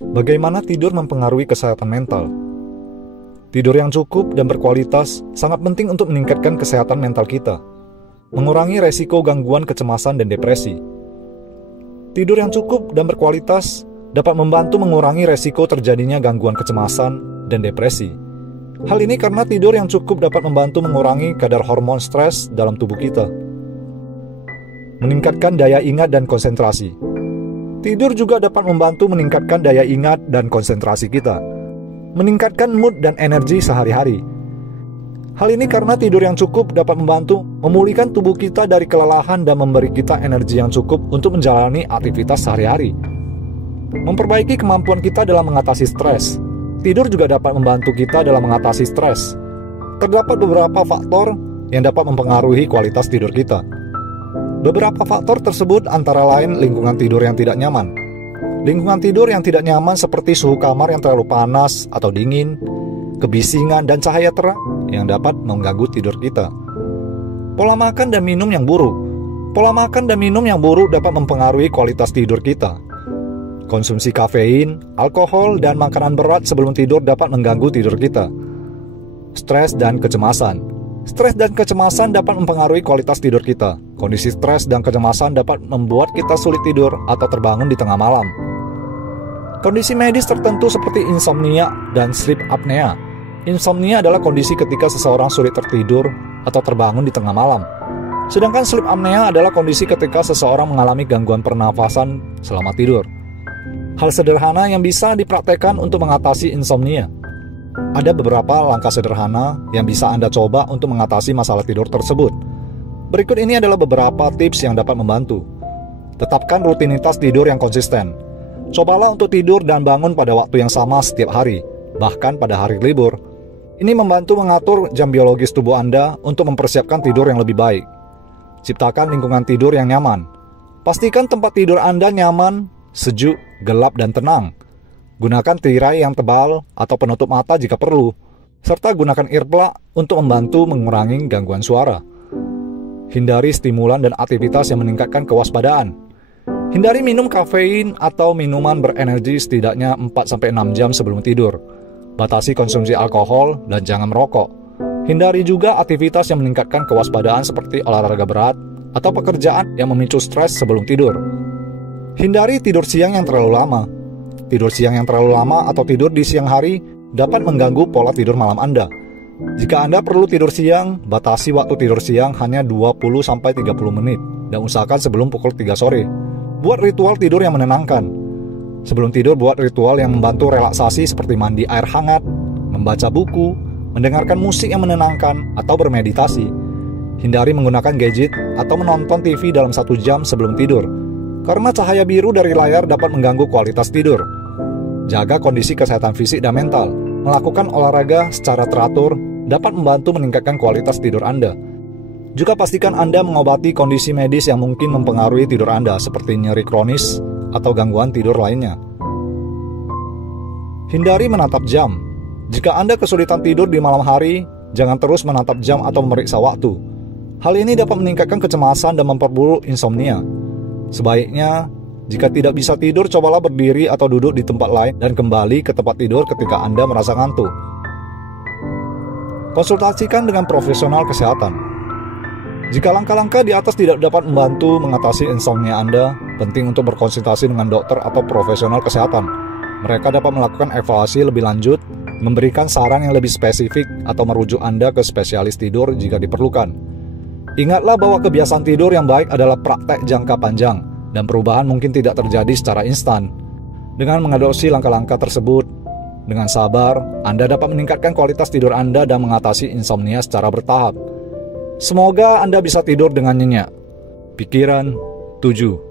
Bagaimana tidur mempengaruhi kesehatan mental? Tidur yang cukup dan berkualitas sangat penting untuk meningkatkan kesehatan mental kita, mengurangi resiko gangguan kecemasan dan depresi. Tidur yang cukup dan berkualitas dapat membantu mengurangi resiko terjadinya gangguan kecemasan dan depresi. Hal ini karena tidur yang cukup dapat membantu mengurangi kadar hormon stres dalam tubuh kita, meningkatkan daya ingat dan konsentrasi. Tidur juga dapat membantu meningkatkan daya ingat dan konsentrasi kita, meningkatkan mood dan energi sehari-hari. Hal ini karena tidur yang cukup dapat membantu memulihkan tubuh kita dari kelelahan dan memberi kita energi yang cukup untuk menjalani aktivitas sehari-hari. Memperbaiki kemampuan kita dalam mengatasi stres. Tidur juga dapat membantu kita dalam mengatasi stres. Terdapat beberapa faktor yang dapat mempengaruhi kualitas tidur kita. Beberapa faktor tersebut antara lain lingkungan tidur yang tidak nyaman. Lingkungan tidur yang tidak nyaman seperti suhu kamar yang terlalu panas atau dingin, kebisingan dan cahaya terang yang dapat mengganggu tidur kita. Pola makan dan minum yang buruk. Pola makan dan minum yang buruk dapat mempengaruhi kualitas tidur kita. Konsumsi kafein, alkohol, dan makanan berat sebelum tidur dapat mengganggu tidur kita. Stres dan kecemasan. Stres dan kecemasan dapat mempengaruhi kualitas tidur kita. Kondisi stres dan kecemasan dapat membuat kita sulit tidur atau terbangun di tengah malam. Kondisi medis tertentu seperti insomnia dan sleep apnea. Insomnia adalah kondisi ketika seseorang sulit tertidur atau terbangun di tengah malam. Sedangkan sleep apnea adalah kondisi ketika seseorang mengalami gangguan pernafasan selama tidur. Hal sederhana yang bisa dipraktekkan untuk mengatasi insomnia. Ada beberapa langkah sederhana yang bisa Anda coba untuk mengatasi masalah tidur tersebut. Berikut ini adalah beberapa tips yang dapat membantu. Tetapkan rutinitas tidur yang konsisten. Cobalah untuk tidur dan bangun pada waktu yang sama setiap hari, bahkan pada hari libur. Ini membantu mengatur jam biologis tubuh Anda untuk mempersiapkan tidur yang lebih baik. Ciptakan lingkungan tidur yang nyaman. Pastikan tempat tidur Anda nyaman, sejuk, gelap, dan tenang. Gunakan tirai yang tebal atau penutup mata jika perlu, serta gunakan earplug untuk membantu mengurangi gangguan suara. Hindari stimulan dan aktivitas yang meningkatkan kewaspadaan. Hindari minum kafein atau minuman berenergi setidaknya 4-6 jam sebelum tidur. Batasi konsumsi alkohol dan jangan merokok. Hindari juga aktivitas yang meningkatkan kewaspadaan seperti olahraga berat atau pekerjaan yang memicu stres sebelum tidur. Hindari tidur siang yang terlalu lama. Tidur siang yang terlalu lama atau tidur di siang hari dapat mengganggu pola tidur malam Anda. Jika Anda perlu tidur siang, batasi waktu tidur siang hanya 20-30 menit dan usahakan sebelum pukul 3 sore. Buat ritual tidur yang menenangkan. Sebelum tidur buat ritual yang membantu relaksasi seperti mandi air hangat, membaca buku, mendengarkan musik yang menenangkan, atau bermeditasi. Hindari menggunakan gadget atau menonton TV dalam 1 jam sebelum tidur, karena cahaya biru dari layar dapat mengganggu kualitas tidur. Jaga kondisi kesehatan fisik dan mental. Melakukan olahraga secara teratur dapat membantu meningkatkan kualitas tidur Anda. Juga pastikan Anda mengobati kondisi medis yang mungkin mempengaruhi tidur Anda, seperti nyeri kronis atau gangguan tidur lainnya. Hindari menatap jam. Jika Anda kesulitan tidur di malam hari, jangan terus menatap jam atau memeriksa waktu. Hal ini dapat meningkatkan kecemasan dan memperburuk insomnia. Sebaiknya, jika tidak bisa tidur, cobalah berdiri atau duduk di tempat lain dan kembali ke tempat tidur ketika Anda merasa ngantuk. Konsultasikan dengan profesional kesehatan. Jika langkah-langkah di atas tidak dapat membantu mengatasi insomnia Anda, penting untuk berkonsultasi dengan dokter atau profesional kesehatan. Mereka dapat melakukan evaluasi lebih lanjut, memberikan saran yang lebih spesifik, atau merujuk Anda ke spesialis tidur jika diperlukan. Ingatlah bahwa kebiasaan tidur yang baik adalah praktek jangka panjang, dan perubahan mungkin tidak terjadi secara instan. Dengan mengadopsi langkah-langkah tersebut, dengan sabar, Anda dapat meningkatkan kualitas tidur Anda dan mengatasi insomnia secara bertahap. Semoga Anda bisa tidur dengan nyenyak. Pikiran 7.